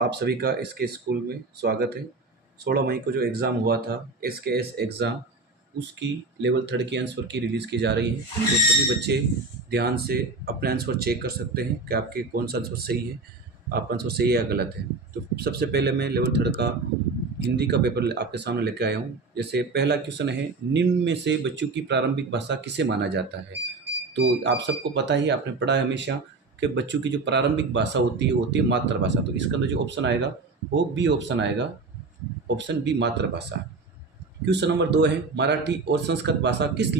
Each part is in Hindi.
आप सभी का एसके स्कूल में स्वागत है। 16 मई को जो एग्ज़ाम हुआ था एसकेएस एग्ज़ाम, उसकी लेवल 3 की आंसर की रिलीज़ की जा रही है। तो सभी बच्चे ध्यान से अपने आंसर चेक कर सकते हैं कि आपके कौन सा आंसर सही है, आपका आंसर सही है या गलत है। तो सबसे पहले मैं लेवल 3 का हिंदी का पेपर आपके सामने लेकर आया हूँ। जैसे पहला क्वेश्चन है, निम्न में से बच्चों की प्रारंभिक भाषा किसे माना जाता है। तो आप सबको पता ही, आपने पढ़ा है हमेशा कि बच्चों की जो प्रारंभिक भाषा होती है वो होती है मातृभाषा। तो इसके अंदर जो ऑप्शन आएगा वो बी ऑप्शन आएगा, ऑप्शन बी मातृभाषा। क्वेश्चन नंबर 2 है, मराठी और संस्कृत भाषा किस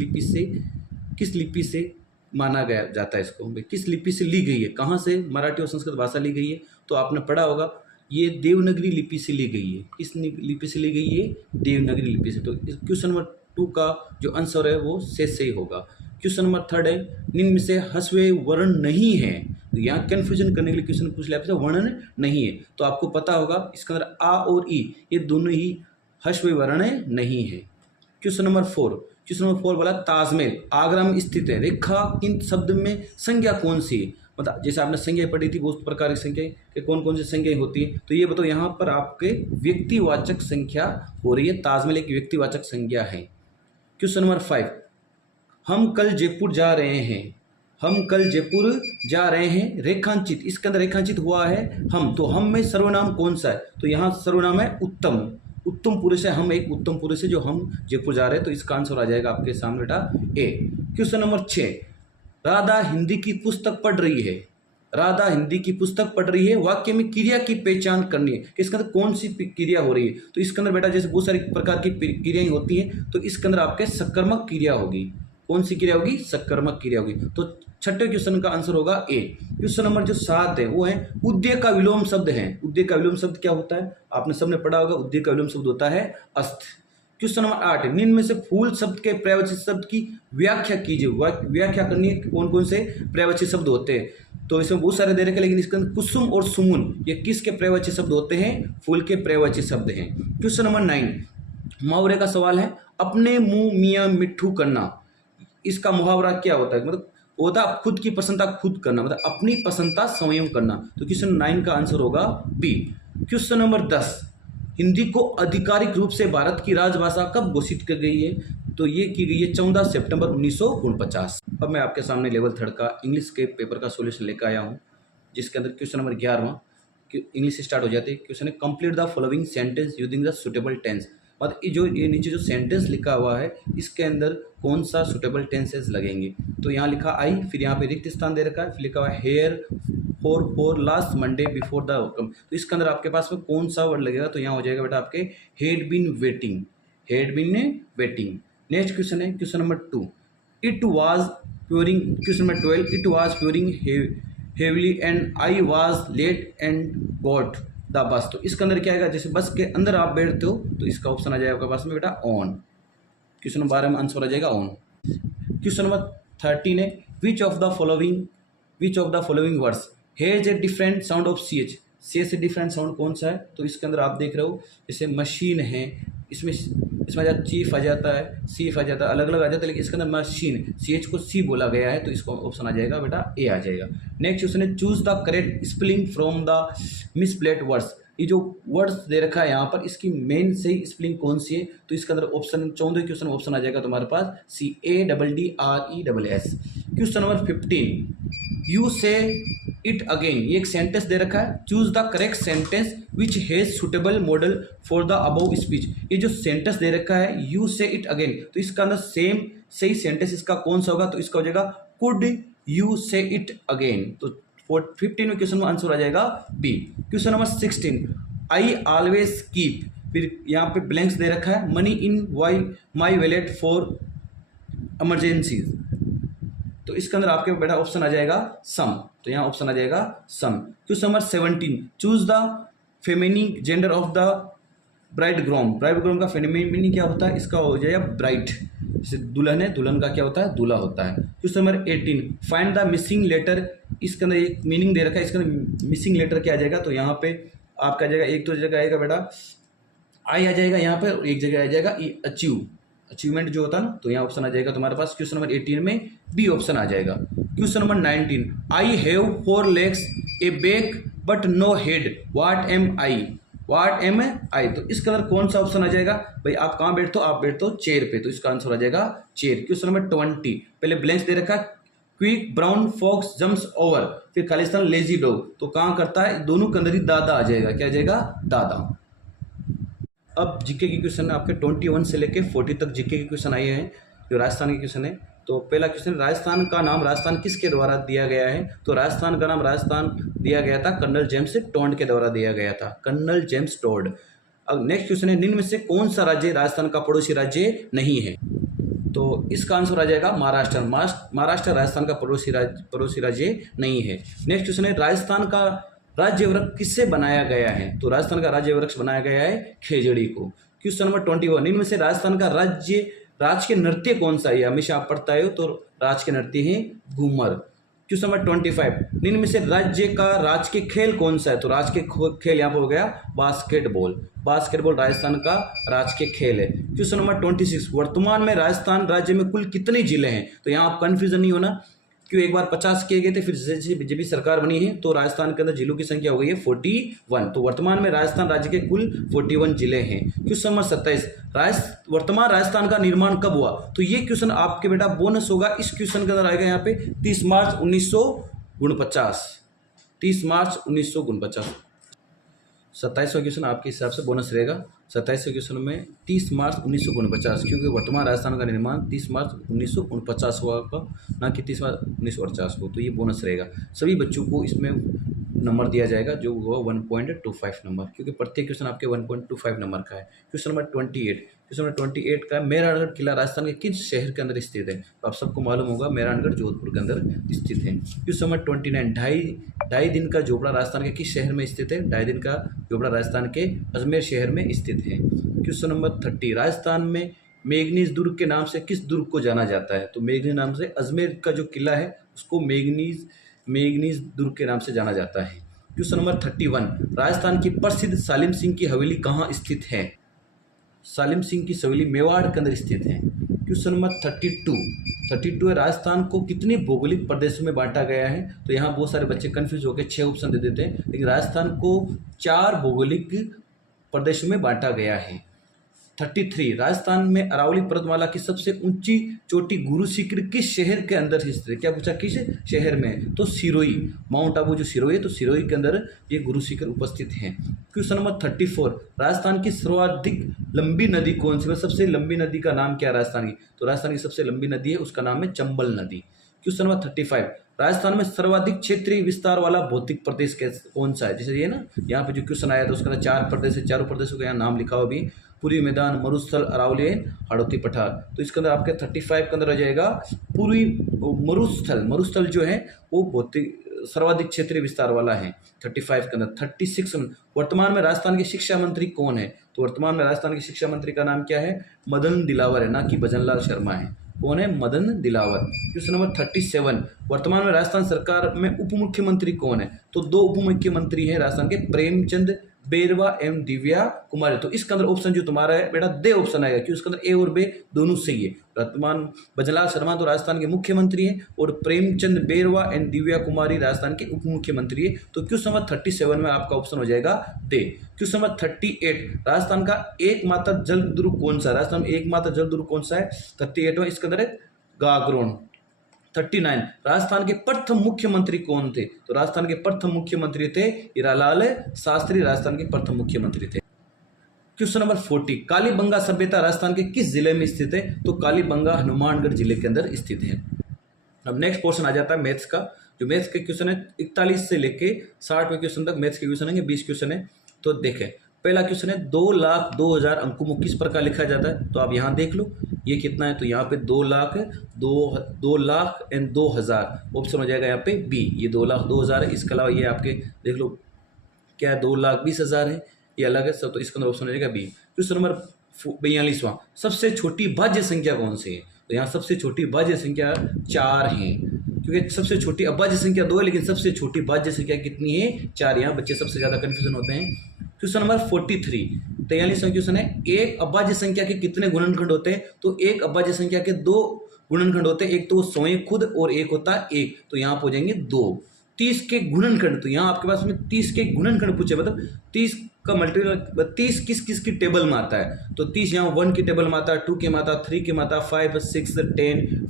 लिपि से माना गया जाता है। इसको किस लिपि से ली गई है, कहाँ से मराठी और संस्कृत भाषा ली गई है। तो आपने पढ़ा होगा ये देवनागरी लिपि से ली गई है। किस लिपि से ली गई है, देवनागरी लिपि से। तो क्वेश्चन नंबर 2 का जो आंसर है वो सही होगा। क्वेश्चन नंबर 3 है, निम्न में से हस्वे वर्ण नहीं है। तो यहाँ कन्फ्यूजन करने के लिए क्वेश्चन पूछ लिया आपसे, वर्ण नहीं है। तो आपको पता होगा इसके अंदर आ और ई ये दोनों ही हस्वे वर्ण नहीं है। क्वेश्चन नंबर 4 बोला ताजमहल आगरा में स्थित है, रेखा किन शब्द में संज्ञा कौन सी है। मतलब जैसे आपने संज्ञा पढ़ी थी बहुत प्रकार की संख्याएं कि कौन कौन सी संख्याएं होती है। तो ये बताओ यहाँ पर आपके व्यक्तिवाचक संख्या हो रही है, ताजमहल एक व्यक्तिवाचक संज्ञा है। क्वेश्चन नंबर 5, हम कल जयपुर जा रहे हैं, रेखांकित, इसके अंदर रेखांकित हुआ है हम। तो हम में सर्वनाम कौन सा है। तो यहाँ सर्वनाम है उत्तम पुरुष है, हम एक उत्तम पुरुष है जो हम जयपुर जा रहे हैं। तो इसका आंसर आ जाएगा आपके सामने बेटा ए। क्वेश्चन नंबर 6, राधा हिंदी की पुस्तक पढ़ रही है, वाक्य में क्रिया की पहचान करनी है कि इसके अंदर कौन सी क्रिया हो रही है। तो इसके अंदर बेटा जैसे बहुत सारी प्रकार की क्रियाएं होती हैं, तो इसके अंदर आपके सकर्मक क्रिया होगी। कौन सी क्रिया होगी, सकर्मक क्रिया होगी। तो छठे क्वेश्चन का आंसर होगा ए। क्वेश्चन नंबर जो 7 है वो है उद्देय का विलोम शब्द है। उद्देय का विलोम शब्द क्या होता है, आपने सबने पढ़ा होगा। उद्देय का विलोम शब्द होता है अस्त। क्वेश्चन नंबर 8, निम्न में से फूल शब्द के पर्यायवाची शब्द की व्याख्या कीजिए। व्याख्या करनी है कौन कौन से पर्यायवाची शब्द होते हैं। तो इसमें बहुत सारे दे रखे, लेकिन इसके अंदर कुसुम और सुमुन ये किसके पर्यायवाची शब्द होते हैं, फूल के पर्यायवाची शब्द हैं। क्वेश्चन नंबर 9, मुहावरे का सवाल है, अपने मुंह मियाँ मिट्ठू करना, इसका मुहावरा क्या होता है। मतलब होता खुद की प्रसन्नता खुद करना, मतलब अपनी प्रसन्नता स्वयं करना। तो क्वेश्चन 9 का आंसर होगा बी। क्वेश्चन नंबर 10, हिंदी को आधिकारिक रूप से भारत की राजभाषा कब घोषित की गई है। तो ये की गई है 14 सितंबर 1949। अब मैं आपके सामने लेवल 3 का इंग्लिश के पेपर का सोल्यूशन लेकर आया हूँ, जिसके अंदर क्वेश्चन नंबर 11 इंग्लिश स्टार्ट हो जाती है। क्वेश्चन है, complete the following sentence using the suitable tense. मतलब ये नीचे जो सेंटेंस लिखा हुआ है इसके अंदर कौन सा सुटेबल टेंसेस लगेंगे। तो यहाँ लिखा आई, फिर यहाँ पे रिक्त स्थान दे रखा है, फिर लिखा हुआ है here for last Monday before the welcome. तो इसके अंदर आपके पास में कौन सा वर्ड लगेगा। तो यहाँ हो जाएगा बेटा आपके head been waiting. Next question है question number 2, it was pouring. Question number 12, it was pouring heavily and I was late and got the bus. तो इसके अंदर क्या आएगा, जैसे बस के अंदर आप बैठते हो तो इसका ऑप्शन आ जाएगा आपके पास में बेटा ऑन। क्वेश्चन नंबर 12 में आंसर आ जाएगा ऑन। क्वेश्चन नंबर 13 है, which of the following words has a different sound of C H. से डिफरेंट साउंड कौन सा है। तो इसके अंदर आप देख रहे हो जैसे मशीन है, इसमें आ जाता चीफ आ जाता है, सीफ आ जाता है, अलग अलग आ जाता है, लेकिन इसके अंदर मशीन सी एच को सी बोला गया है। तो इसका ऑप्शन आ जाएगा बेटा ए आ जाएगा। नेक्स्ट क्वेश्चन है, choose the correct spelling from the misplaced words. ये जो वर्ड्स दे रखा है यहाँ पर, इसकी मेन सही स्पेलिंग कौन सी है। तो इसके अंदर ऑप्शन 14 क्वेश्चन ऑप्शन आ जाएगा तुम्हारे पास CADDRESS। Question number 15, you say it again. ये एक सेंटेंस दे रखा है, choose the correct sentence which has suitable model for the above speech. ये जो सेंटेंस दे रखा है यू से इट अगेन, तो इसका अंदर सेम सही सेंटेंस इसका कौन सा होगा। तो इसका हो जाएगा could you say it again. तो 15 में क्वेश्चन में आंसर आ जाएगा B. Question number 16, I always keep, फिर यहाँ पे ब्लैंक्स दे रखा है, money in my wallet for emergencies. तो इसके अंदर आपके बेटा ऑप्शन आ जाएगा सम। तो यहाँ ऑप्शन आ जाएगा some. Question number 17, choose the feminine gender of the bridegroom का फेमिनिन क्या होता है। इसका हो जाएगा ब्राइड, जैसे दुल्हन है, दुल्हन का क्या होता है, दूल्हा होता है। Question number 18, find the missing letter. इसके अंदर एक मीनिंग दे रखा है, इसके अंदर मिसिंग लेटर क्या आ जाएगा। तो यहाँ पे आपका आ जाएगा, एक तो जगह आएगा बेटा आई आ जाएगा यहाँ पे, और एक जगह आ जाएगा अचीवमेंट जो होता है ना। तो यहाँ ऑप्शन आ जाएगा तुम्हारे पास क्वेश्चन नंबर 18 में बी ऑप्शन आ जाएगा। Question number 19, I have 4 legs, a back but no head, what am I, what am I. तो इसके अंदर कौन सा ऑप्शन आ जाएगा भाई? आप कहाँ बैठते हो? आप बैठते हो चेयर पे, तो इसका आंसर आ जाएगा चेयर। क्वेश्चन नंबर 20, पहले ब्लैंक्स दे रखा, quick brown fox jumps over, फिर खालिस्तान लेजी डॉग, तो कहाँ करता है? दोनों के अंदर ही दादा आ जाएगा। क्या आ जाएगा? दादा। अब जीके के क्वेश्चन आपके 21 से लेके 40 तक जीके के क्वेश्चन आए हैं, जो राजस्थान के क्वेश्चन है। तो पहला क्वेश्चन, राजस्थान का नाम राजस्थान किसके द्वारा दिया गया है? तो राजस्थान का नाम राजस्थान दिया गया था कर्नल जेम्स टोंड के द्वारा दिया गया था, कर्नल जेम्स टोंड। अब नेक्स्ट क्वेश्चन है, निम्न में से कौन सा राज्य राजस्थान का पड़ोसी राज्य नहीं है? तो इसका आंसर आ जाएगा महाराष्ट्र। महाराष्ट्र राजस्थान का पड़ोसी राज्य नहीं है। नेक्स्ट क्वेश्चन है, राजस्थान का राज्य वृक्ष किससे बनाया गया है? तो राजस्थान का राज्य वृक्ष बनाया गया है खेजड़ी को। क्वेश्चन नंबर 21, इनमें से राजस्थान का राजकीय नृत्य कौन सा है? हमेशा आप पढ़ता है तो राजकीय नृत्य है घूमर। क्वेश्चन नंबर 25, इनमें से राज्य का राजकीय खेल कौन सा है? तो राजकीय खेल यहाँ पर हो गया बास्केटबॉल। बास्केटबॉल राजस्थान का राजकीय खेल है। क्वेश्चन नंबर 26, वर्तमान में राजस्थान राज्य में कुल कितने जिले हैं? तो यहाँ आप कंफ्यूजन नहीं होना, क्यों एक बार 50 किए गए थे, फिर जैसे बीजेपी सरकार बनी है तो राजस्थान के अंदर जिलों की संख्या हो गई है 41। तो वर्तमान में राजस्थान राज्य के कुल 41 जिले हैं। क्वेश्चन नंबर 27, वर्तमान राजस्थान का निर्माण कब हुआ? तो ये क्वेश्चन आपके बेटा बोनस होगा। इस क्वेश्चन के अंदर आएगा यहाँ पे 30 मार्च 1949, 30 मार्च 1949। 27वां क्वेश्चन आपके हिसाब से बोनस रहेगा। 27वें क्वेश्चन में 30 मार्च 1949, क्योंकि वर्तमान राजस्थान का निर्माण 30 मार्च 1949 हुआ का, ना कि 30 मार्च 1949 को, तो ये बोनस रहेगा। सभी बच्चों को इसमें नंबर दिया जाएगा जो हुआ 1.25 नंबर, क्योंकि प्रत्येक क्वेश्चन आपके 1.25 नंबर का है। क्वेश्चन नंबर 28, क्वेश्चन नंबर 28 का, मेहरानगढ़ किला राजस्थान के किस शहर के अंदर स्थित है? तो आप सबको मालूम होगा मेहरानगढ़ जोधपुर के अंदर स्थित है। क्वेश्चन नंबर 29, ढाई दिन का झोपड़ा राजस्थान के किस शहर में स्थित है? ढाई दिन का झोपड़ा राजस्थान के अजमेर शहर में स्थित है। क्वेश्चन नंबर 30, राजस्थान में मेघनीज दुर्ग के नाम से किस दुर्ग को जाना जाता है? तो मेघनीज नाम से अजमेर का जो किला है उसको मेघनीज दुर्ग के नाम से जाना जाता है। क्वेश्चन नंबर 31, राजस्थान की प्रसिद्ध सालिम सिंह की हवेली कहाँ स्थित है? सालिम सिंह की हवेली मेवाड़ के अंदर स्थित है। क्वेश्चन नंबर 32 है, राजस्थान को कितने भौगोलिक प्रदेशों में बांटा गया है? तो यहाँ बहुत सारे बच्चे कंफ्यूज होकर 6 ऑप्शन दे देते हैं, लेकिन राजस्थान को 4 भौगोलिक प्रदेशों में बांटा गया है। 33, राजस्थान में अरावली पर्वतमाला की सबसे ऊंची चोटी गुरु शिखर किस शहर के अंदर स्थित है? क्या पूछा, किस शहर में? तो सिरोही, माउंट आबू जो सिरोही है, तो सिरोही के अंदर ये गुरु शिखर उपस्थित है। क्वेश्चन नंबर 34, राजस्थान की सर्वाधिक लंबी नदी कौन सी है? सबसे लंबी नदी का नाम क्या है राजस्थान की? तो राजस्थान की सबसे लंबी नदी है, उसका नाम है चंबल नदी। क्वेश्चन नंबर 35, राजस्थान में सर्वाधिक क्षेत्रीय विस्तार वाला भौतिक प्रदेश कौन सा है? जैसे ये ना, यहाँ पे जो क्वेश्चन आया था उसका 4 प्रदेश है, चारों प्रदेशों का यहाँ नाम लिखा हुआ भी, पूर्वी मैदान, मरुस्थल, अरावली, हाड़ौती पठार। तो इसके अंदर आपके 35 के अंदर आ जाएगा पूर्वी मरुस्थल जो है वो भौतिक सर्वाधिक क्षेत्रीय विस्तार वाला है 35 के अंदर। 36, वर्तमान में राजस्थान के शिक्षा मंत्री कौन है? तो वर्तमान में राजस्थान के शिक्षा मंत्री का नाम क्या है? मदन दिलावर है, ना कि भजनलाल शर्मा है। कौन है? मदन दिलावर। क्वेश्चन नंबर 37, वर्तमान में राजस्थान सरकार में उप मुख्यमंत्री कौन है? तो 2 उप मुख्यमंत्री हैं राजस्थान के, प्रेमचंद बेरवा एवं दिव्या कुमारी। तो इसके अंदर ऑप्शन जो तुम्हारा है बेटा दे ऑप्शन आएगा, क्योंकि इसके अंदर ए और बे दोनों सही है। वर्तमान भजनलाल शर्मा तो राजस्थान के मुख्यमंत्री हैं और प्रेमचंद बेरवा एंड दिव्या कुमारी राजस्थान के उप मुख्यमंत्री है। तो क्वेश्चन नंबर 37 में आपका ऑप्शन हो जाएगा दे। क्वेश्चन नंबर 38, राजस्थान का एकमात्र जल दुर्ग कौन सा है? राजस्थान में एकमात्र जल दुर्ग कौन सा है? 38 में इसके अंदर है गागरोन। 39, राजस्थान के प्रथम मुख्यमंत्री कौन थे? तो राजस्थान के प्रथम मुख्यमंत्री थे हीरालाल शास्त्री, राजस्थान के प्रथम मुख्यमंत्री थे। क्वेश्चन नंबर 40, कालीबंगा सभ्यता राजस्थान के किस जिले में स्थित है? तो कालीबंगा हनुमानगढ़ जिले के अंदर स्थित है। अब नेक्स्ट पोर्शन आ जाता है मैथ्स का, जो मैथ्स के क्वेश्चन है 41 से लेके 60वें क्वेश्चन तक मैथ्स के क्वेश्चन है, 20 क्वेश्चन है। तो देखें, पहला क्वेश्चन है 2,02,000 अंकों को किस प्रकार लिखा जाता है? तो आप यहाँ देख लो ये कितना है, तो यहाँ पे 2,02,000 ऑप्शन हो जाएगा यहाँ पे बी। ये 2,02,000 है। इसके अलावा ये आपके देख लो क्या है, 2,20,000 है, ये अलग है सब। तो इसके अंदर ऑप्शन हो जाएगा बी। क्वेश्चन नंबर 42वां, सबसे छोटी भाज्य संख्या कौन सी है? तो यहाँ सबसे छोटी भाज्य संख्या 4 है, क्योंकि सबसे छोटी अभाज्य संख्या 2 है, लेकिन सबसे छोटी भाज्य संख्या कितनी है? 4। यहाँ बच्चे सबसे ज्यादा कंफ्यूजन होते हैं। क्वेश्चन नंबर 43, 43वां क्वेश्चन है, एक अभाज्य संख्या के कितने गुणनखंड होते हैं? तो एक अभाज्य संख्या के 2 गुणनखंड होते हैं, एक तो वो स्वयं खुद और एक होता है 1। तो यहाँ पर हो जाएंगे 2। 30 के गुणनखंड, तो यहाँ आपके पास में 30 के गुणनखंड पूछे, मतलब 30 का मल्टीपल 30 किस किस की टेबल में आता है, तो 30 यहाँ 1 की टेबल में आता है, 2 के में आता है, 3 के में आता है, 5 6 10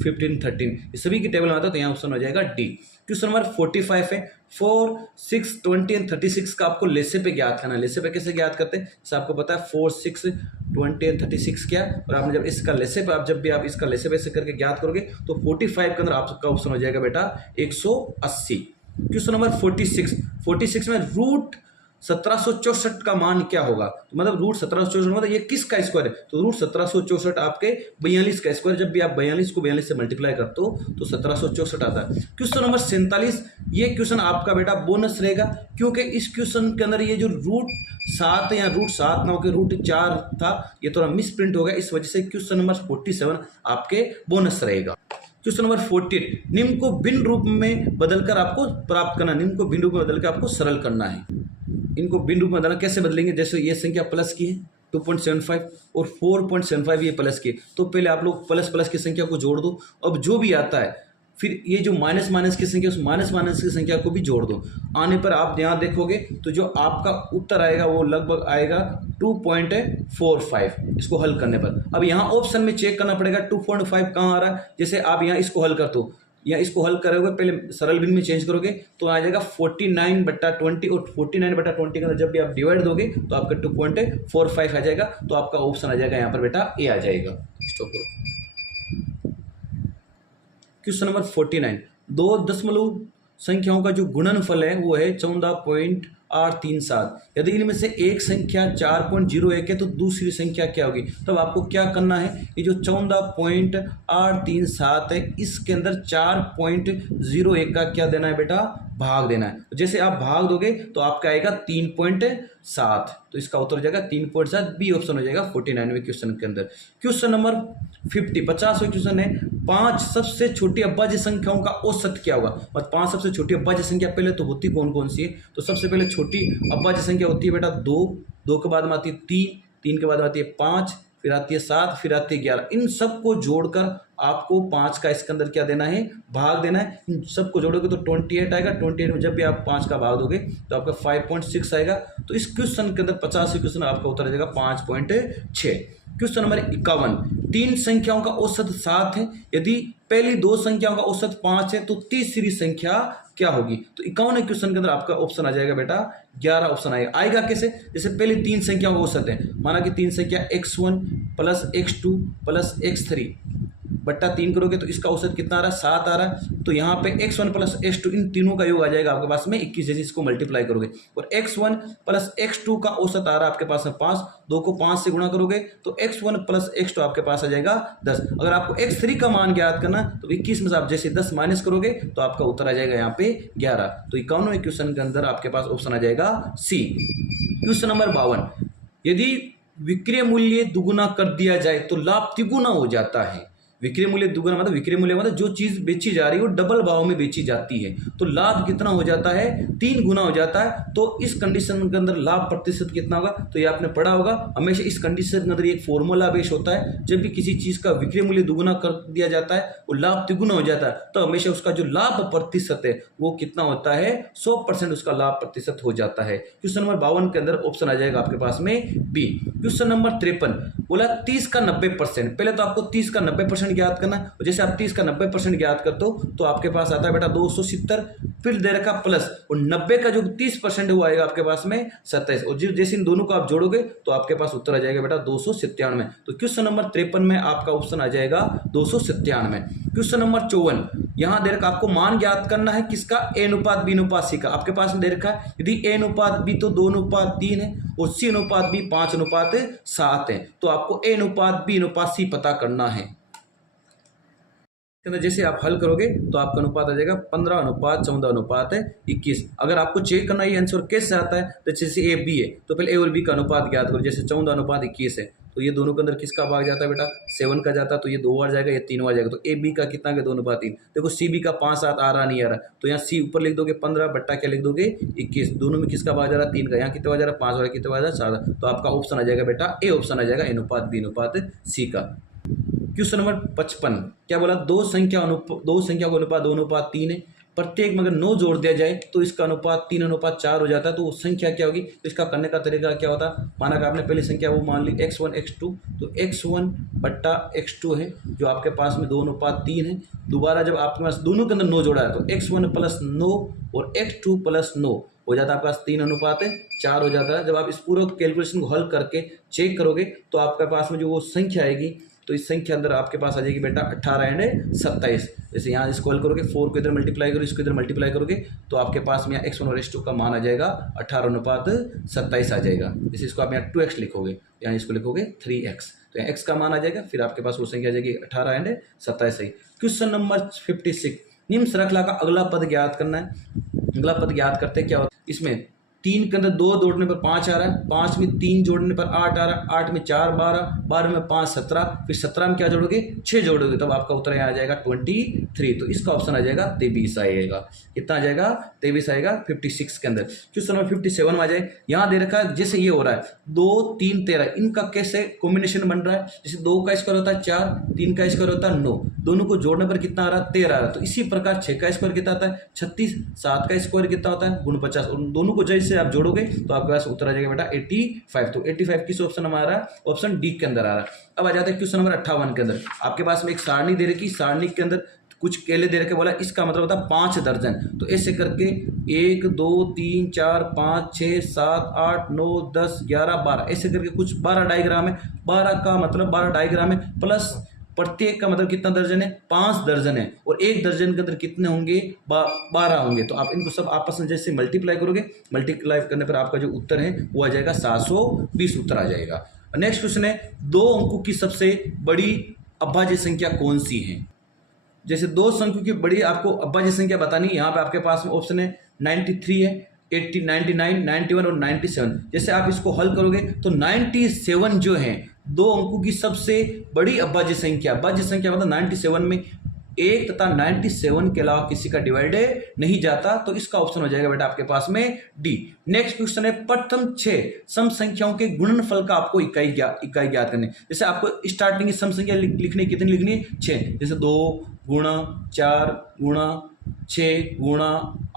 15 13 ये सभी की टेबल में आता है, तो यहाँ ऑप्शन हो जाएगा डी। क्वेश्चन नंबर 45 है 4 6 20 एंड 36 का आपको लेसे पे ज्ञात करना है। लेसे पे कैसे ज्ञात करते हैं, जैसे आपको पता है 4 6 20 एंड 36 क्या, और आपने जब इसका लेसे पे जब भी आप इसका लेसे पे से करके ज्ञात करोगे तो 45 के अंदर आपका ऑप्शन हो जाएगा बेटा 180। क्वेश्चन नंबर 46 में रूट 1764 का मान क्या होगा, तो मतलब रूट 1764 मतलब ये किसका स्क्वायर है, तो रूट 1764 आपके 42 का स्क्वायर, जब भी आप 42 को 42 से मल्टीप्लाई करते हो तो 1764 आता है। क्वेश्चन नंबर 47, ये क्वेश्चन आपका बेटा बोनस रहेगा, क्योंकि इस क्वेश्चन के अंदर ये जो रूट 7 या रूट 7 ना होकर रूट 4 था, ये थोड़ा मिस प्रिंट हो गया, इस वजह से क्वेश्चन नंबर 47 आपके बोनस रहेगा। क्वेश्चन नंबर 48, निम्न को भिन्न रूप में बदलकर आपको प्राप्त करना, निम्न को भिन्न रूप में बदलकर आपको सरल करना है। इनको भिन्न रूप में बदलना कैसे बदलेंगे, जैसे ये संख्या प्लस की है 2.75 और 4.75 ये प्लस की, तो पहले आप लोग प्लस प्लस की संख्या को जोड़ दो, अब जो भी आता है फिर ये जो माइनस माइनस की संख्या उस माइनस माइनस की संख्या को भी जोड़ दो, आने पर आप यहाँ देखोगे तो जो आपका उत्तर आएगा वो लगभग आएगा 2.45 इसको हल करने पर। अब यहाँ ऑप्शन में चेक करना पड़ेगा 2.5 कहाँ आ रहा है, जैसे आप यहाँ इसको हल कर दो या इसको हल करोगे पहले सरल भिन्न में चेंज करोगे तो आ जाएगा 49/20 और 49/20 के अंदर जब भी आप डिवाइड दोगे तो आपका 2.45 आ जाएगा, तो आपका ऑप्शन आ जाएगा यहाँ पर बेटा ए आ जाएगा। स्टॉप करो। क्वेश्चन नंबर 49, दो दशमलव संख्याओं का जो गुणनफल है वो है 14.837, यदि इनमें से एक संख्या 4.01 है तो दूसरी संख्या क्या होगी, तब आपको क्या करना है, ये जो 14.837 है इसके अंदर 4.01 का क्या देना है बेटा, भाग देना है। जैसे आप भाग दोगे तो आपका आएगा 3.7, तो इसका उत्तर हो जाएगा 3.7, बी ऑप्शन हो जाएगा 49वें क्वेश्चन के अंदर। क्वेश्चन नंबर 50वें क्वेश्चन है 5 सबसे छोटी अभाज्य संख्याओं का औसत क्या होगा, और 5 सबसे छोटी अभाज्य संख्या पहले तो होती कौन कौन सी है, तो सबसे पहले छोटी अभाज्य संख्या होती है बेटा 2 के बाद में आती है 3 के बाद में आती है 5, फिर आती है 7, फिर आती है 11, इन सबको जोड़कर आपको 5 का इसके अंदर क्या देना है, भाग देना है। इन सबको जोड़ोगे तो 28 आएगा, 28 में जब भी आप 5 का भाग दोगे तो आपका 5.6 आएगा, तो इस क्वेश्चन के अंदर 50वें क्वेश्चन आपका उत्तर आ जाएगा 5.6। क्वेश्चन नंबर 51, 3 संख्याओं का औसत 7 है, यदि पहली 2 संख्याओं का औसत 5 है तो तीसरी संख्या क्या होगी, तो 51वें क्वेश्चन के अंदर आपका ऑप्शन आ जाएगा बेटा 11 ऑप्शन आएगा कैसे, जैसे पहले 3 संख्याओं का औसत है, माना कि 3 संख्या x1 plus x2 plus x3 बट्टा 3 करोगे तो इसका औसत कितना आ रहा है, 7 आ रहा है, तो यहाँ पे x1 प्लस x2 इन तीनों का योग आ जाएगा आपके पास में 21, जैसे इसको मल्टीप्लाई करोगे, और x1 प्लस x2 का औसत आ रहा है आपके पास में 5, 2 को 5 से गुणा करोगे तो x1 प्लस x2 आपके पास आ जाएगा 10। अगर आपको x3 का मान ज्ञात करना तो 21 में से आप जैसे 10 माइनस करोगे तो आपका उत्तर आ जाएगा यहाँ पे 11, तो 51वें क्वेश्चन के अंदर आपके पास ऑप्शन आ जाएगा सी। क्वेश्चन नंबर 52, यदि विक्रय मूल्य दुगुना कर दिया जाए तो लाभ तिगुना हो जाता है। विक्रय मूल्य दुगुना मतलब विक्रय मूल्य मतलब जो चीज बेची जा रही है वो डबल भाव में बेची जाती है, तो लाभ कितना हो जाता है, 3 गुना हो जाता है। तो इस कंडीशन के अंदर लाभ प्रतिशत कितना होगा, तो ये आपने पढ़ा होगा, हमेशा इस कंडीशन के अंदर एक फॉर्मूला बेस होता है, जब भी किसी चीज का विक्रय मूल्य दुगुना कर दिया जाता है वो लाभ तिगुना हो जाता है, तो हमेशा उसका जो लाभ प्रतिशत है वो कितना होता है, 100% उसका लाभ प्रतिशत हो जाता है। क्वेश्चन नंबर 52 के अंदर ऑप्शन आ जाएगा आपके पास में बी। क्वेश्चन नंबर 53 बोला 30 का 90%, पहले तो आपको 30 का 90% ज्ञात करना, जैसे आप 30 का 90% ज्ञात करते हो तो आपके पास आता है बेटा 270, फिर दे रखा प्लस, और 90 का जो 30% वो आएगा आपके पास में 27, और जैसे इन दोनों को आप जोड़ोगे तो आपके पास उत्तर आ जाएगा बेटा 297। तो क्वेश्चन नंबर 53 में आपका ऑप्शन आ जाएगा 297। क्वेश्चन नंबर 54, यहां दे रखा आपको मान ज्ञात करना है किसका, a अनुपात b अनुपात c का। आपके पास में दे रखा है यदि a अनुपात b तो 2 अनुपात 3 है और c अनुपात b 5 अनुपात 7 है, तो आपको a अनुपात b अनुपात c पता करना है। जैसे आप हल करोगे तो आपका अनुपात आ जाएगा 15:14:21। अगर आपको चेक करना ये आंसर कैसे आता है, तो जैसे ए बी है तो पहले ए और बी का अनुपात ज्ञात करो, जैसे 14:21 है तो ये दोनों के अंदर किसका भाग जाता है बेटा, 7 का जाता है, तो ये 2 बार जाएगा, ये 3 बार जाएगा, तो ए बी का कितना का 2:3। देखो सी बी का 5-7 आ रहा नहीं आ रहा, तो यहाँ सी ऊपर लिख दोगे 15 बट्टा क्या लिख दोगे 21, दोनों में किसका भाग जा रहा है 3 का, यहाँ कितना भाग जा रहा है 5 वाला, कितना भाग जा रहा है 7, तो आपका ऑप्शन आ जाएगा बेटा ए ऑप्शन आ जाएगा अनुपात बी अनुपात सी का। क्वेश्चन नंबर 55 क्या बोला, दो संख्या का अनुपात 2:3 है, प्रत्येक में अगर 9 जोड़ दिया जाए तो इसका अनुपात 3:4 हो जाता है। तो वो संख्या क्या होगी, तो इसका करने का तरीका क्या होता है, माना कि आपने पहली संख्या वो मान ली x1 x2, तो x1 बट्टा x2 है जो आपके पास में 2:3 है। दोबारा जब आपके पास दोनों के अंदर 9 जोड़ा है तो x1 + 9 और x2 + 9 हो जाता है आपके पास 3:4 हो जाता है। जब आप इस पूरे कैलकुलेशन को हल करके चेक करोगे तो आपके पास में जो वो संख्या आएगी, तो इस संख्या अंदर आपके पास आ जाएगी बेटा 18 एंड 27। जैसे यहाँ इसको हल करोगे, 4 को इधर मल्टीप्लाई करोगे, इसको इधर मल्टीप्लाई करोगे, तो आपके पास में यहाँ x1 और x2 का मान आ जाएगा 18:27 आ जाएगा। जैसे इसको आप यहाँ 2x लिखोगे, यहाँ इसको लिखोगे 3x, तो यहाँ x का मान आ जाएगा, फिर आपके पास वो संख्या आ जाएगी 18 एंड 27 सही। क्वेश्चन नंबर 56, निम्न श्रृंखला का अगला पद ज्ञात करना है। अगला पद ज्ञात करते क्या होता है, इसमें 3 के अंदर 2 जोड़ने पर 5 आ रहा है, 5 में 3 जोड़ने पर 8 आ रहा है, 8 में 4 12, 12 में 5 17, फिर 17 में क्या जोड़ोगे, 6 जोड़ोगे, तब आपका उत्तर यहाँ आ जाएगा 23। तो इसका ऑप्शन आ जाएगा 23 आएगा। कितना आ जाएगा, 23 आएगा 56 के अंदर। क्वेश्चन नंबर 57 में आ जाए, यहाँ दे रखा है जैसे ये हो रहा है 2 3 13, इनका कैसे कॉम्बिनेशन बन रहा है। जैसे 2 का स्क्वायर होता है 4, 3 का स्क्वायर होता है 9, दोनों को जोड़ने पर कितना आ रहा है 13 आ रहा है। तो इसी प्रकार 6 का स्क्वायर कितना आता है 36, 7 का स्क्वायर कितना होता है 49, और दोनों को जैसे आप जोड़ोगे तो आपके पास उत्तर आ जाएगा बेटा 85। तो 85 किस ऑप्शन में आ रहा है, ऑप्शन डी के अंदर आ रहा है। अब आ जाता है क्वेश्चन नंबर 58 के अंदर, आपके पास में एक सारणी दे रखी, सारणी के अंदर कुछ केले दे रखे, बोला इसका मतलब होता है 5 दर्जन। तो ऐसे करके 1 2 3 4 5 6 7 8 9 10 11 12 ऐसे करके कुछ 12 डायग्राम है। 12 का मतलब 12 डायग्राम है, प्लस प्रत्येक का मतलब कितना दर्जन है, 5 दर्जन है, और एक दर्जन के अंदर कितने होंगे 12 होंगे। तो आप इनको सब आपस में जैसे मल्टीप्लाई करोगे, मल्टीप्लाई करने पर आपका जो उत्तर है वो आ जाएगा 720 उत्तर आ जाएगा। नेक्स्ट क्वेश्चन है, 2 अंकों की सबसे बड़ी अभाज्य संख्या कौन सी है। जैसे 2 अंकों की बड़ी आपको अभाज्य संख्या बतानी है, यहाँ पे आपके पास में ऑप्शन है 93 है, 80 99 91 और 97। जैसे आप इसको हल करोगे तो 97 जो है 2 अंकों की सबसे बड़ी अभाज्य संख्या मतलब 97 में 1 तथा 97 के अलावा किसी का डिवाइडेड नहीं जाता। तो इसका ऑप्शन हो जाएगा बेटा आपके पास में डी। नेक्स्ट क्वेश्चन है, प्रथम 6 सम संख्याओं के गुणनफल का आपको इकाई ज्ञात करनी। जैसे आपको स्टार्टिंग की सम संख्या लिखनी, कितनी लिखनी है 6, जैसे 2 गुणा 4 गुणा 6 गुणा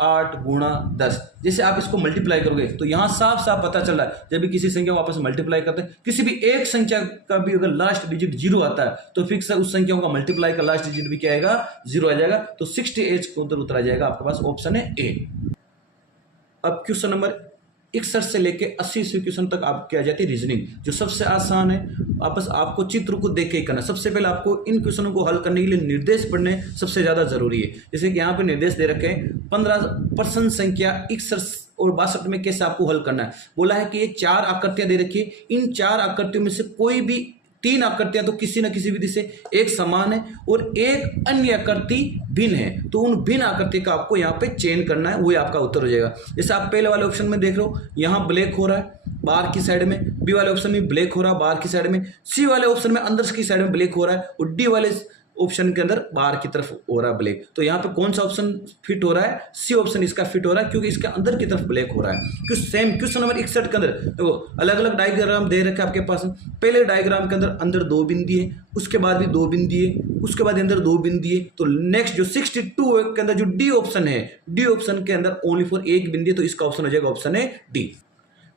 8 गुणा 10। जैसे आप इसको मल्टीप्लाई करोगे तो यहाँ साफ साफ पता चल रहा है, जब भी किसी संख्या को आपस में मल्टीप्लाई करते हैं, किसी भी एक संख्या का भी अगर लास्ट डिजिट 0 आता है तो फिक्स है उस संख्याओं का मल्टीप्लाई का लास्ट डिजिट भी क्या आएगा 0 आ जाएगा। तो 68 को उत्तर आ जाएगा आपके पास, ऑप्शन है ए। अब क्वेश्चन नंबर 61 से लेके 80 क्वेश्चन तक आपकी आ जाती है रीजनिंग, जो सबसे आसान है। वापस आपको चित्र को देख के ही करना। सबसे पहले आपको इन क्वेश्चनों को हल करने के लिए निर्देश पढ़ने सबसे ज्यादा जरूरी है। जैसे कि यहाँ पे निर्देश दे रखे हैं, 15% संख्या 61 और 62 में कैसे आपको हल करना है। बोला है कि ये 4 आकृतियां दे रखी है, इन 4 आकृतियों में से कोई भी 3 आकृतियां तो किसी न किसी विधि से एक समान है और एक अन्य आकृति भिन्न है। तो उन भिन्न आकृति का आपको यहाँ पे चयन करना है, वही आपका उत्तर हो जाएगा। जैसे आप पहले वाले ऑप्शन में देख रहे हो, यहाँ ब्लैक हो रहा है बाहर की साइड में, बी वाले ऑप्शन में ब्लैक हो रहा है बाहर की साइड में, सी वाले ऑप्शन में अंदर की साइड में ब्लैक हो रहा है, और डी वाले ऑप्शन के अंदर बाहर की तरफ हो रहा है ब्लैक। तो यहाँ पे कौन सा ऑप्शन फिट हो रहा है, सी ऑप्शन इसका फिट हो रहा है, क्योंकि इसके अंदर की तरफ ब्लैक हो रहा है। क्योंकि सेम क्वेश्चन नंबर 61 के अंदर देखो अलग अलग डायग्राम दे रखे आपके पास। पहले डायग्राम के अंदर 2 बिंदी है, उसके बाद भी 2 बिंदी है, उसके बाद अंदर 2 बिंदी है। तो नेक्स्ट जो 62 के अंदर जो डी ऑप्शन है, डी ऑप्शन के अंदर ओनली फॉर एक बिंदी है, तो इसका ऑप्शन हो जाएगा ऑप्शन है D.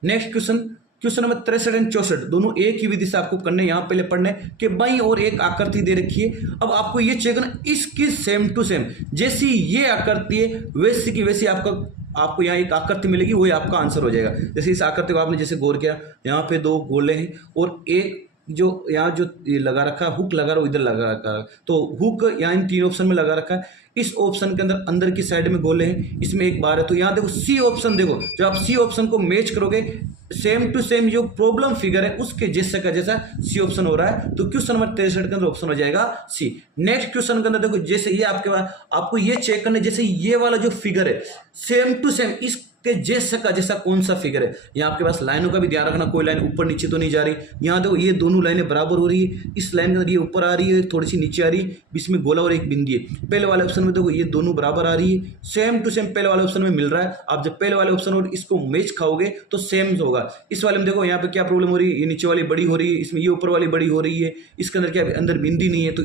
Next question number 63 and 64 दोनों एक ही विधि से आपको करने। यहाँ पहले पढ़ने कि बाईं और एक आकृति दे रखी है। अब आपको ये चेक करना, इसकी सेम टू सेम जैसी ये आकृति है वैसी की वैसी आपको यहाँ एक आकृति मिलेगी, वही आपका आंसर हो जाएगा। जैसे इस आकृति को आपने जैसे गौर किया, यहाँ पे 2 गोले हैं और एक जो यहाँ जो लगा रखा है हुक लगा रहा है, इधर लगा रखा है, तो हुक यहाँ इन 3 ऑप्शन में लगा रखा है। इस ऑप्शन के अंदर अंदर की साइड में गोले हैं, इसमें एक बार है। तो यहाँ देखो सी ऑप्शन, देखो जो आप सी ऑप्शन को मैच करोगे सेम टू सेम जो प्रॉब्लम फिगर है उसके जैसे का जैसा सी ऑप्शन हो रहा है। तो क्वेश्चन नंबर 63 के अंदर ऑप्शन हो जाएगा सी। नेक्स्ट क्वेश्चन के अंदर देखो, जैसे ये आपके पास आपको ये चेक करना है, जैसे ये वाला जो फिगर है सेम टू सेम इस के जैसा का जैसा कौन सा फिगर है। यहाँ आपके पास लाइनों का भी ध्यान रखना, कोई लाइन ऊपर नीचे तो नहीं जा रही। यहाँ देखो ये दोनों लाइनें बराबर हो रही है, इस लाइन के अंदर ये ऊपर आ रही है, थोड़ी सी नीचे आ रही है, बीच में गोला और एक बिंदी है। पहले वाले ऑप्शन में देखो ये दोनों बराबर आ रही है, सेम टू सेम पहले वाले ऑप्शन में मिल रहा है। आप जब पहले वाले ऑप्शन और इसको मैच खाओगे तो सेम होगा। इस वाले में देखो यहाँ पे क्या प्रॉब्लम हो रही है, ये नीचे वाली बड़ी हो रही है, इसमें ये ऊपर वाली बड़ी हो रही है, इसके अंदर क्या अंदर बिंदी नहीं है, तो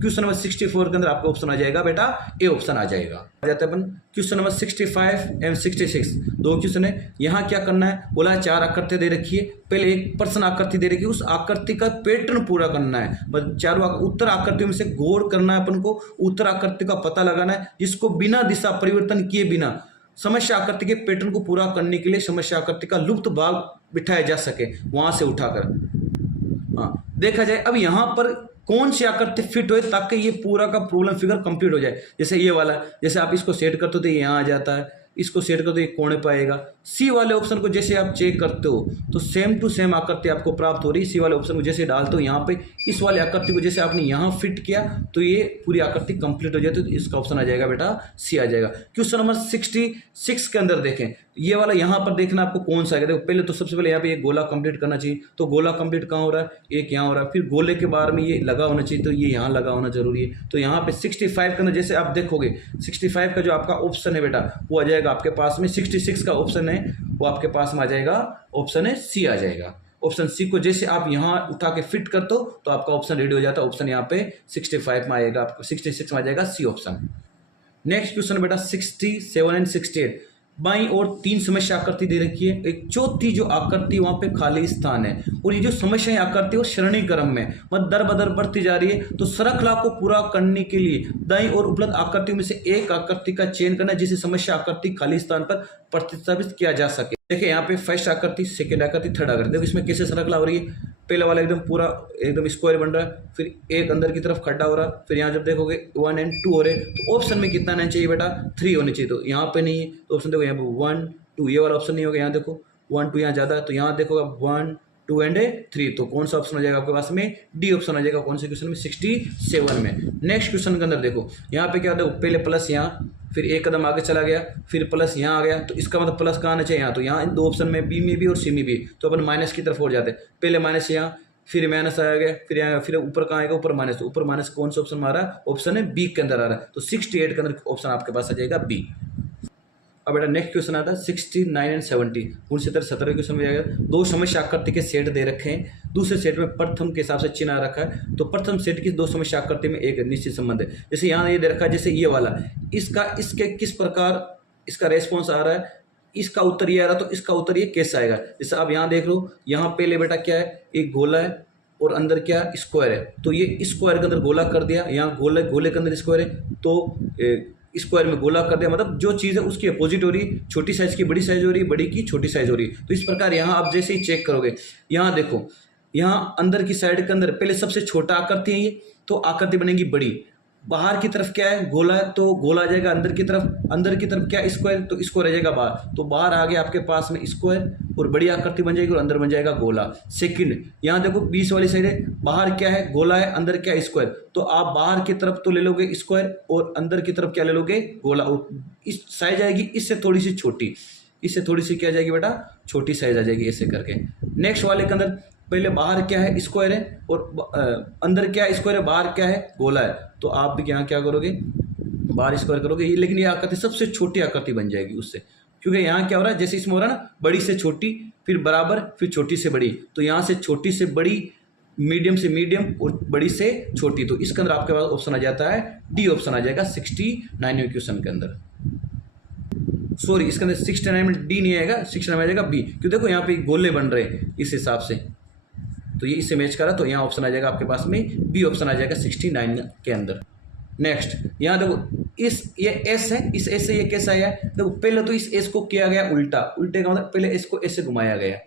क्वेश्चन नंबर 64 के अंदर आपका ऑप्शन आ जाएगा बेटा ए ऑप्शन आ जाएगा। आ जाता है अपन क्वेश्चन नंबर 65 एंड 66, दो क्वेश्चन है। यहाँ क्या करना है, बोला है 4 आकृति दे रखी है, पहले एक पर्सन आकृति दे रखी है, उस आकृति का पैटर्न पूरा करना है। बस चारों उत्तर आकृतियों में से गौर करना है अपन को, उत्तर आकृति का पता लगाना है जिसको बिना दिशा परिवर्तन किए बिना समस्या आकृति के पैटर्न को पूरा करने के लिए समस्या आकृति का लुप्त भाग बिठाया जा सके वहां से उठाकर। हाँ, देखा जाए अब यहाँ पर कौन सी आकृति फिट हो ताकि ये पूरा का प्रॉब्लम फिगर कंप्लीट हो जाए। जैसे ये वाला, जैसे आप इसको सेट करते हो तो ये यहाँ आ जाता है, इसको सेट करते हो ये कोने पे आएगा। सी वाले ऑप्शन को जैसे आप चेक करते हो तो सेम टू सेम आकृति आपको प्राप्त हो रही है। सी वाले ऑप्शन को जैसे डालते हो यहाँ पे, इस वाले आकृति को जैसे आपने यहाँ फिट किया तो ये पूरी आकृति कंप्लीट हो जाती है। तो इसका ऑप्शन आ जाएगा बेटा सी आ जाएगा। क्वेश्चन नंबर 66 के अंदर देखें, ये वाला यहाँ पर देखना आपको कौन सा है। देखो पहले तो सबसे पहले यहाँ पे एक गोला कंप्लीट करना चाहिए, तो गोला कंप्लीट कहाँ हो रहा है, एक यहाँ हो रहा है। फिर गोले के बारे में ये लगा होना चाहिए, तो ये यहाँ लगा होना जरूरी है। तो यहाँ पे 65 के अंदर जैसे आप देखोगे 65 का जो आपका ऑप्शन है बेटा वो आ जाएगा आपके पास में। 66 का ऑप्शन है वो आपके पास में आ जाएगा, ऑप्शन है सी आ जाएगा। ऑप्शन सी को जैसे आप यहाँ उठा के फिट कर दो तो आपका ऑप्शन रेडी हो जाता है। ऑप्शन यहाँ पे 65 में आएगा, आपको 66 में आ जाएगा सी ऑप्शन। नेक्स्ट क्वेश्चन बेटा 67 एंड 68, बाईं ओर 3 समस्या आकृति दे रखी है, एक चौथी जो आकृति वहां पे खाली स्थान है, और ये जो समस्या आकृति है वो श्रेणी क्रम में मतलब दर बदर बढ़ती जा रही है। तो श्रृंखला को पूरा करने के लिए दाईं ओर उपलब्ध आकृतियों में से एक आकृति का चयन करना जिसे समस्या आकृति खाली स्थान पर प्रतिस्थापित किया जा सके। देखिए यहाँ पे फर्स्ट आकृति, सेकेंड आकृति, थर्ड आकृति, देखो इसमें कैसे श्रृंखला हो रही है। पहले वाला एकदम पूरा एकदम स्क्वायर बन रहा है, फिर एक अंदर की तरफ खड्डा हो रहा है, फिर यहाँ जब देखोगे 1 और 2 हो रहे, तो ऑप्शन में कितना आना चाहिए बेटा 3 होने चाहिए। तो यहाँ पे नहीं है तो ऑप्शन देखो यहाँ पे 1 2, ये वाला ऑप्शन नहीं होगा। यहाँ देखो 1 2 यहाँ ज्यादा है, तो यहाँ देखो 1 2 एंड 3, तो कौन सा ऑप्शन हो जाएगा आपके पास में, डी ऑप्शन हो जाएगा। कौन से क्वेश्चन में 67 में। नेक्स्ट क्वेश्चन के अंदर देखो यहाँ पे क्या देखो पहले प्लस यहाँ, फिर एक कदम आगे चला गया, फिर प्लस यहाँ आ गया, तो इसका मतलब प्लस कहाँ आना चाहिए यहाँ, तो यहाँ इन 2 ऑप्शन में बी में भी और सी में भी, तो अपन माइनस की तरफ हो जाते हैं। पहले माइनस यहाँ, फिर माइनस आ गया, फिर यहाँ, फिर ऊपर कहाँ आएगा ऊपर माइनस, तो ऊपर माइनस कौन सा ऑप्शन आ रहा है, ऑप्शन है बी के अंदर आ रहा है। तो 68 के अंदर ऑप्शन आपके पास आ जाएगा बी। अब बेटा नेक्स्ट क्वेश्चन आता है 69 एंड 70, 69 क्वेश्चन में जाएगा। 2 समस्या आकृति के सेट दे रखे हैं, दूसरे सेट में प्रथम के हिसाब से चिन्ह आ रखा है, तो प्रथम सेट की 2 समस्या आकृति में एक निश्चित संबंध है। जैसे यहाँ ये दे रखा है, जैसे ये वाला, इसका इसके किस प्रकार इसका रेस्पॉन्स आ रहा है, इसका उत्तर ये आ रहा है, तो इसका उत्तर ये कैसे आएगा। जैसे आप यहाँ देख लो, यहाँ पहले बेटा क्या है, एक गोला है और अंदर क्या स्क्वायर है, तो ये स्क्वायर के अंदर गोला कर दिया, यहाँ गोले के अंदर स्क्वायर है, तो स्क्वायर में गोला कर दिया, मतलब जो चीज़ है उसकी अपोजिट हो रही है, छोटी साइज की बड़ी साइज हो रही है, बड़ी की छोटी साइज हो रही है। तो इस प्रकार यहाँ आप जैसे ही चेक करोगे, यहाँ देखो यहाँ अंदर की साइड के अंदर पहले सबसे छोटा आकृति है ये, तो आकृति बनेगी बड़ी। बाहर की तरफ क्या है, गोला है, तो गोला आ जाएगा अंदर की तरफ क्या स्क्वायर, तो स्क्वायर रह जाएगा बाहर, तो बाहर आ गया आपके पास में स्क्वायर और बड़ी आकृति बन जाएगी और अंदर बन जाएगा गोला। सेकंड, यहाँ देखो 20 वाली साइड है, बाहर क्या है गोला है, अंदर क्या है स्क्वायर, तो आप बाहर की तरफ तो ले लोगे स्क्वायर और अंदर की तरफ क्या ले लोगे गोला, और इस साइज आएगी इससे थोड़ी सी छोटी, इससे थोड़ी सी क्या जाएगी बेटा छोटी साइज आ जाएगी ऐसे करके। नेक्स्ट वाले के अंदर पहले बाहर क्या है स्क्वायर है और अंदर क्या है स्क्वायर है, बाहर क्या है गोला है, तो आप भी यहाँ क्या करोगे बाहर स्क्वायर करोगे, लेकिन ये आकृति सबसे छोटी आकृति बन जाएगी उससे, क्योंकि यहाँ क्या हो रहा है जैसे इसमें हो रहा है ना, बड़ी से छोटी, फिर बराबर, फिर छोटी से बड़ी, तो यहाँ से छोटी से बड़ी, मीडियम से मीडियम और बड़ी से छोटी, तो इसके अंदर आपके पास ऑप्शन आ जाता है डी ऑप्शन आ जाएगा 69वें क्वेश्चन के अंदर। सॉरी, इसके अंदर 69 में डी नहीं आएगा, 69 में आ जाएगा बी, क्योंकि देखो यहाँ पे गोले बन रहे हैं इस हिसाब से, तो ये इससे मैच करा, तो यहाँ ऑप्शन आ जाएगा आपके पास में बी ऑप्शन आ जाएगा 69 के अंदर। नेक्स्ट यहाँ देखो ये एस है, इस एस से ये कैसा आया, देखो पहले तो इस एस को किया गया उल्टा, उल्टे का मतलब पहले इसको ऐसे घुमाया गया,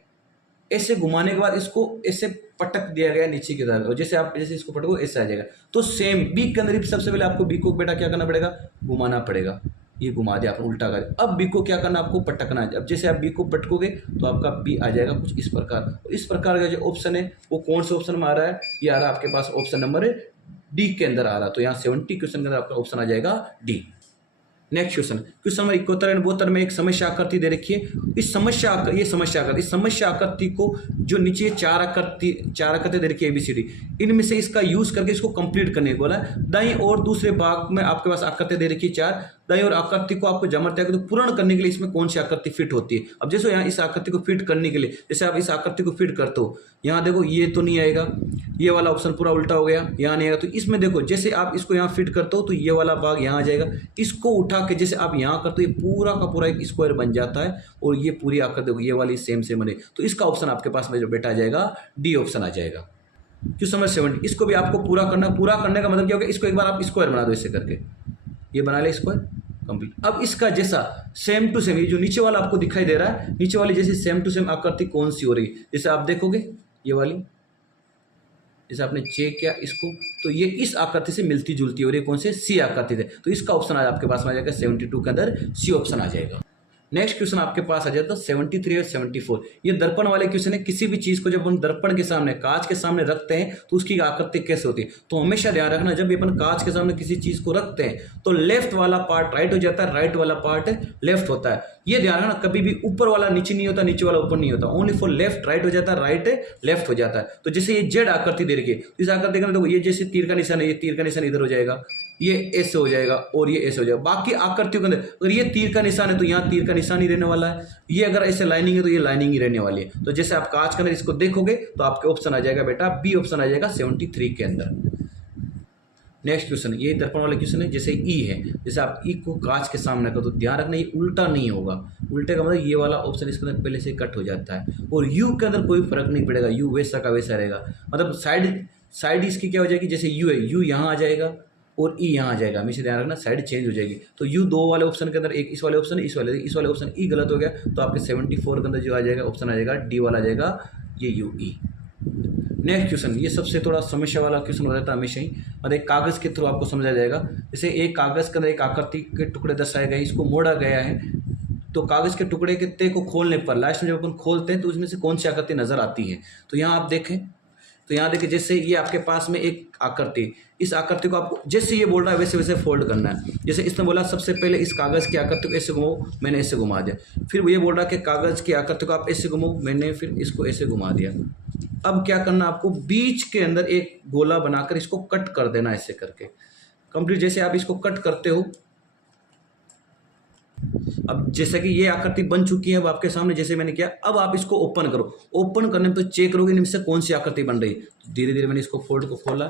ऐसे घुमाने के बाद इसको ऐसे पटक दिया गया नीचे की तरफ, और जैसे इसको पटको ऐसे आ जाएगा। तो सेम बी के अंदर सबसे पहले आपको बी को बेटा क्या करना पड़ेगा, घुमाना पड़ेगा, ये घुमा दिया आपने उल्टा कर। अब बी को क्या करना, आपको पटकना है। अब जैसे आप बी को पटकोगे तो आपका बी आ जाएगा कुछ इस प्रकार। इस प्रकार का जो ऑप्शन है वो कौन से ऑप्शन में आ रहा है, ये आ रहा है आपके पास ऑप्शन नंबर डी के अंदर आ रहा है, तो यहाँ 70 क्वेश्चन के अंदर आपका ऑप्शन आ जाएगा D. Next question number 71 and 72 में एक समस्या आकृति दे रखी है। इस समस्या आकृति को जो नीचे चार आकृति दे रखी है ABCD, इनमें से इसका यूज करके इसको कंप्लीट करने को बोला है। दाईं और दूसरे भाग में आपके पास आकृति दे रखी है 4, दाईं ओर आकृति को आपको जमरते आगे तो पूर्ण करने के लिए इसमें कौन सी आकृति फिट होती है। अब जैसे यहाँ इस आकृति को फिट करने के लिए, जैसे आप इस आकृति को फिट करते हो, यहाँ देखो ये तो नहीं आएगा, ये वाला ऑप्शन पूरा उल्टा हो गया, यहाँ नहीं आएगा। तो इसमें देखो जैसे आप इसको यहाँ फिट करते हो तो ये वाला भाग यहाँ आ जाएगा, इसको उठा के जैसे आप यहाँ करते हो ये पूरा का पूरा एक स्क्वायर बन जाता है और ये पूरी आकृति देखो ये वाली सेम बने। तो इसका ऑप्शन आपके पास में जो बेटा आ जाएगा डी ऑप्शन आ जाएगा। क्वेश्चन नंबर 70, इसको भी आपको पूरा करना। पूरा करने का मतलब क्या होगा, इसको एक बार आप स्क्वायर बना दो, इससे करके ये बना ले स्क्वायर कंप्लीट। अब इसका जैसा सेम टू सेम ये जो नीचे वाला आपको दिखाई दे रहा है, नीचे वाली जैसे सेम टू सेम आकृति कौन सी हो रही है, जैसे आप देखोगे ये वाली, जैसे आपने चेक किया इसको तो ये इस आकृति से मिलती जुलती हो रही है, कौन से सी आकृति से। तो इसका ऑप्शन आज आपके पास में आ जाएगा 72 के अंदर सी ऑप्शन आ जाएगा। नेक्स्ट क्वेश्चन आपके पास आ जाता है 73 और 74। ये दर्पण वाले क्वेश्चन है। किसी भी चीज को जब हम दर्पण के सामने, कांच के सामने रखते हैं तो उसकी आकृति कैसे होती है। तो हमेशा ध्यान रखना, जब भी अपन कांच के सामने किसी चीज को रखते हैं तो लेफ्ट वाला पार्ट राइट हो जाता है, राइट वाला पार्ट लेफ्ट होता है। ये ध्यान रखना, कभी भी ऊपर वाला नीचे नहीं होता, नीचे वाला ऊपर नहीं होता। ओनली फॉर लेफ्ट राइट हो जाता है, राइट लेफ्ट हो जाता है। तो जैसे ये जेड आकृति दे रखी है, इस आकृति का देखो ये जैसे तीर का निशान है, ये तीर का निशान इधर हो जाएगा, ये ऐसे हो जाएगा और ये ऐसे हो जाएगा। बाकी आकृतियों के अंदर अगर ये तीर का निशान है तो यहाँ तीर का निशान ही रहने वाला है, ये अगर ऐसे लाइनिंग है तो ये लाइनिंग ही रहने वाली है। तो जैसे आप कांच के अंदर इसको देखोगे तो आपके ऑप्शन आ जाएगा बेटा बी ऑप्शन आ जाएगा 73 के अंदर। नेक्स्ट क्वेश्चन, ये दर्पण वाला क्वेश्चन है। जैसे ई है, जैसे आप ई को कांच के सामने रखो तो ध्यान रखना ये उल्टा नहीं होगा। उल्टे का मतलब ये वाला ऑप्शन इसके अंदर पहले से कट हो जाता है और यू के अंदर कोई फर्क नहीं पड़ेगा, यू वैसा का वैसा रहेगा। मतलब साइड इसकी क्या हो जाएगी, जैसे यू है यू यहाँ आ जाएगा और ई यहाँ आ जाएगा। हमेशा ध्यान रखना साइड चेंज हो जाएगी। तो यू दो वाले ऑप्शन के अंदर, एक इस वाले ऑप्शन इस वाले ऑप्शन ई गलत हो गया तो आपके 74 के अंदर जो आ जाएगा ऑप्शन आ जाएगा डी वाला आ जाएगा, ये यू ई। नेक्स्ट क्वेश्चन, ये सबसे थोड़ा समस्या वाला क्वेश्चन हो जाता है हमेशा ही, मतलब एक कागज़ के थ्रू आपको समझा जाएगा। जैसे एक कागज़ के अंदर एक आकृति के टुकड़े दर्शाए गए, इसको मोड़ा गया है। तो कागज़ के टुकड़े के तय को खोलने पर लास्ट में जब अपन खोलते हैं तो उसमें से कौन सी आकृति नजर आती है। तो यहाँ आप देखें, तो यहाँ देखिए जैसे ये आपके पास में एक आकृति, इस आकृति को आपको जैसे ये बोल रहा है वैसे वैसे फोल्ड करना है। जैसे इसने बोला सबसे पहले इस कागज़ की आकृति को ऐसे घुमाओ, मैंने ऐसे घुमा दिया। फिर ये बोल रहा है कि कागज़ की आकृति को आप ऐसे घुमाओ, मैंने फिर इसको ऐसे घुमा दिया। अब क्या करना, आपको बीच के अंदर एक गोला बनाकर इसको कट कर देना ऐसे करके कंप्लीट। जैसे आप इसको कट करते हो, अब जैसे कि ये आकृति बन चुकी है अब आपके सामने, जैसे मैंने किया। अब आप इसको ओपन करो, ओपन करने पर चेक करोगे इनमें से कौन सी आकृति बन रही है। तो धीरे धीरे मैंने इसको फोल्ड को खोला,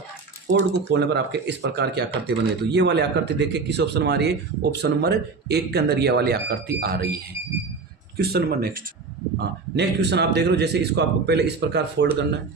फोल्ड को खोलने पर आपके इस प्रकार की आकृति बन गई। तो ये वाली आकृति देखिए किस ऑप्शन में आ रही है, ऑप्शन नंबर 1 के अंदर ये वाली आकृति आ रही है। Question number next, next question आप देख रहे हो। जैसे इसको आपको पहले इस प्रकार फोल्ड करना है,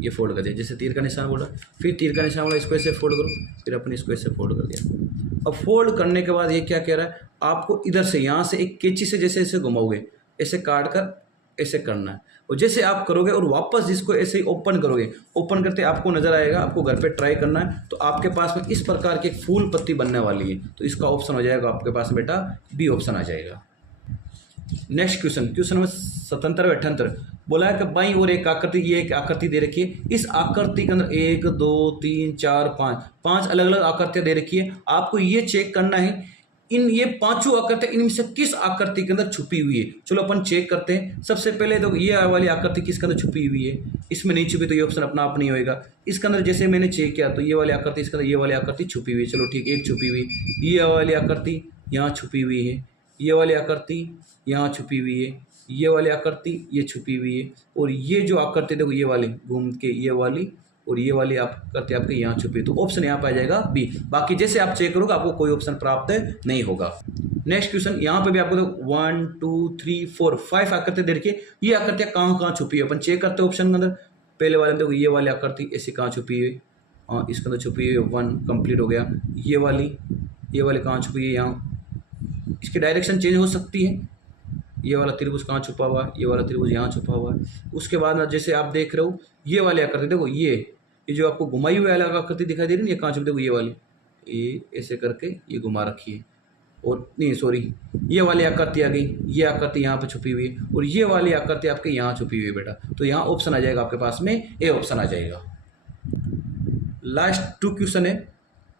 ये फोल्ड कर दिया, जैसे तीर का निशान बोला, फिर तीर का निशान बोला, इसको ऐसे फोल्ड करो, फिर अपने इसको ऐसे फोल्ड कर दिया। अब फोल्ड करने के बाद ये क्या कह रहा है, आपको इधर से यहाँ से एक कैंची से जैसे ऐसे घुमाओगे, ऐसे काट कर ऐसे करना है। और जैसे आप करोगे और वापस इसको ऐसे ही ओपन करोगे, ओपन करते आपको नजर आएगा, आपको घर पे ट्राई करना है। तो आपके पास में इस प्रकार की एक फूल पत्ती बनने वाली है। तो इसका ऑप्शन हो जाएगा आपके पास बेटा बी ऑप्शन आ जाएगा। नेक्स्ट क्वेश्चन, क्वेश्चन नंबर 77 और 78 बोला है कि बाईं ओर एक आकृति, ये एक आकृति दे रखी है। इस आकृति के अंदर 1 2 3 4 5 अलग अलग आकृतियां दे रखी है। आपको ये चेक करना है इन ये पांचों आकृतियां इनमें से किस आकृति के अंदर छुपी हुई है। चलो अपन चेक करते हैं। सबसे पहले तो ये वाली आकृति किसके अंदर छुपी हुई है, इसमें नहीं छुपी तो ये ऑप्शन अपना आप नहीं होएगा। इसके अंदर जैसे मैंने चेक किया तो ये वाली आकृति, इसके अंदर ये वाली आकृति छुपी हुई है। चलो ठीक, एक छुपी हुई, ये वाली आकृति यहाँ छुपी हुई है, ये वाली आकृति यहाँ छुपी हुई है, ये वाली आकृति ये छुपी हुई है, और ये जो आकृति देखो ये वाली घूम के ये वाली और ये वाली आकृति आपके यहाँ छुपी। तो ऑप्शन यहाँ पे आ जाएगा बी। बाकी जैसे आप चेक करोगे आपको कोई ऑप्शन प्राप्त नहीं होगा। नेक्स्ट क्वेश्चन, यहाँ पे भी आपको 1 2 3 4 5 आकृति दे रखी है। ये आकृतियाँ कहाँ छुपी है अपन चेक करते हैं ऑप्शन के अंदर। पहले वाले में देखो ये वाली आकृति ऐसी कहाँ छुपी है, हाँ इसके अंदर छुपी है, 1 कंप्लीट हो गया। ये वाली कहाँ छुपी है, यहाँ। इसकी डायरेक्शन चेंज हो सकती है। ये वाला त्रिभुज कहाँ छुपा हुआ है, ये वाला त्रिभुज यहाँ छुपा हुआ है। उसके बाद ना जैसे आप देख रहे हो ये वाली आकृति देखो, ये जो आपको घुमाई हुई अलग आकृति दिखाई दे रही है, ये कहाँ छुपी, देखो ये वाली, ये ऐसे करके ये घुमा रखी है, और नहीं सॉरी ये वाली आकृति आ गई, ये आकृति यहाँ पे छुपी हुई है, और ये वाली आकृति आपके यहाँ छुपी हुई है बेटा। तो यहाँ ऑप्शन आ जाएगा आपके पास में ए ऑप्शन आ जाएगा। लास्ट 2 क्वेश्चन है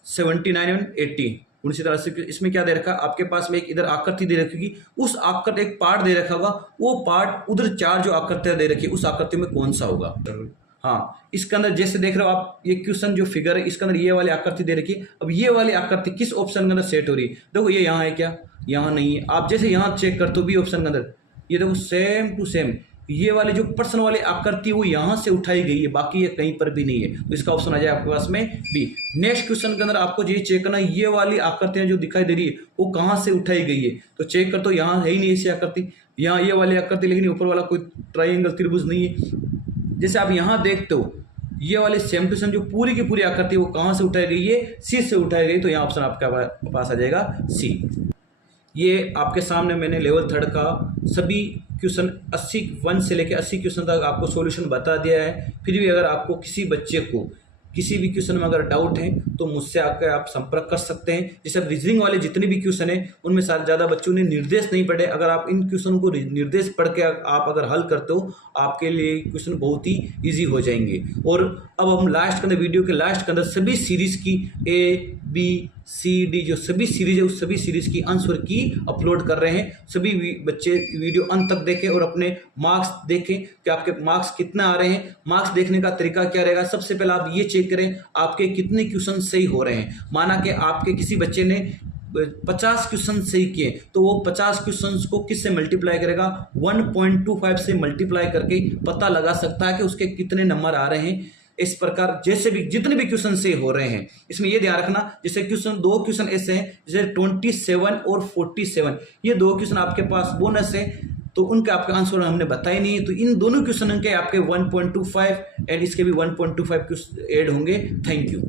79 और 80। उसी तरह से इसमें क्या दे रखा है, आपके पास में एक इधर आकृति दे रखी होगी, उस आकृति एक पार्ट दे रखा होगा, वो पार्ट उधर 4 जो आकृतियां दे रखी है उस आकृति में कौन सा होगा। हाँ, इसके अंदर जैसे देख रहे हो आप, ये क्वेश्चन जो फिगर है इसके अंदर ये वाली आकृति दे रखी है। अब ये वाली आकृति किस ऑप्शन के अंदर सेट हो रही है? देखो ये यहाँ है क्या? यहाँ नहीं है। आप जैसे यहाँ चेक करते हो बी ऑप्शन के अंदर, ये देखो सेम टू सेम ये वाली जो पर्सन वाली आकृति वो यहाँ से उठाई गई है, बाकी ये कहीं पर भी नहीं है। तो इसका ऑप्शन आ जाए आपके पास में बी। नेक्स्ट क्वेश्चन के अंदर आपको ये चेक करना है ये वाली आकृतियां जो दिखाई दे रही है वो कहाँ से उठाई गई है। तो चेक कर, तो यहाँ है ही नहीं ऐसी आकृति, यहाँ ये वाली आकृति, लेकिन ऊपर वाला कोई ट्राइंगल त्रिभुज नहीं है। जैसे आप यहाँ देखते हो ये वाली सेम टू सेम जो पूरी की पूरी आकृति वो कहाँ से उठाई गई है? सी से उठाई गई। तो यहाँ ऑप्शन आपके पास आ जाएगा सी। ये आपके सामने मैंने लेवल 3 का सभी क्वेश्चन 1 से लेकर 80 क्वेश्चन तक आपको सॉल्यूशन बता दिया है। फिर भी अगर आपको किसी बच्चे को किसी भी क्वेश्चन में अगर डाउट है तो मुझसे आकर आप संपर्क कर सकते हैं। जैसे रीजनिंग वाले जितने भी क्वेश्चन हैं उनमें ज़्यादा बच्चों ने निर्देश नहीं पढ़े। अगर आप इन क्वेश्चन को निर्देश पढ़ के आप अगर हल करते हो आपके लिए क्वेश्चन बहुत ही ईजी हो जाएंगे। और अब हम लास्ट के अंदर, वीडियो के लास्ट के अंदर सभी सीरीज की ABCD जो सभी सीरीज है उस सभी सीरीज की आंसर की अपलोड कर रहे हैं। सभी बच्चे वीडियो अंत तक देखें और अपने मार्क्स देखें कि आपके मार्क्स कितना आ रहे हैं। मार्क्स देखने का तरीका क्या रहेगा? सबसे पहले आप ये चेक करें आपके कितने क्वेश्चन सही हो रहे हैं। माना कि आपके किसी बच्चे ने 50 क्वेश्चन सही किए तो वो 50 क्वेश्चंस को किससे मल्टीप्लाई करेगा? 1.25 से मल्टीप्लाई करके पता लगा सकता है कि उसके कितने नंबर आ रहे हैं। इस प्रकार जैसे भी जितने भी क्वेश्चन से हो रहे हैं इसमें ये ध्यान रखना, जैसे दो क्वेश्चन ऐसे हैं जैसे 27 और 47, ये दो क्वेश्चन आपके पास बोनस है तो उनके आपका आंसर हमने बताया नहीं है। तो इन दोनों क्वेश्चन के आपके 1.25 एंड इसके भी 1.25 ऐड होंगे। Thank you.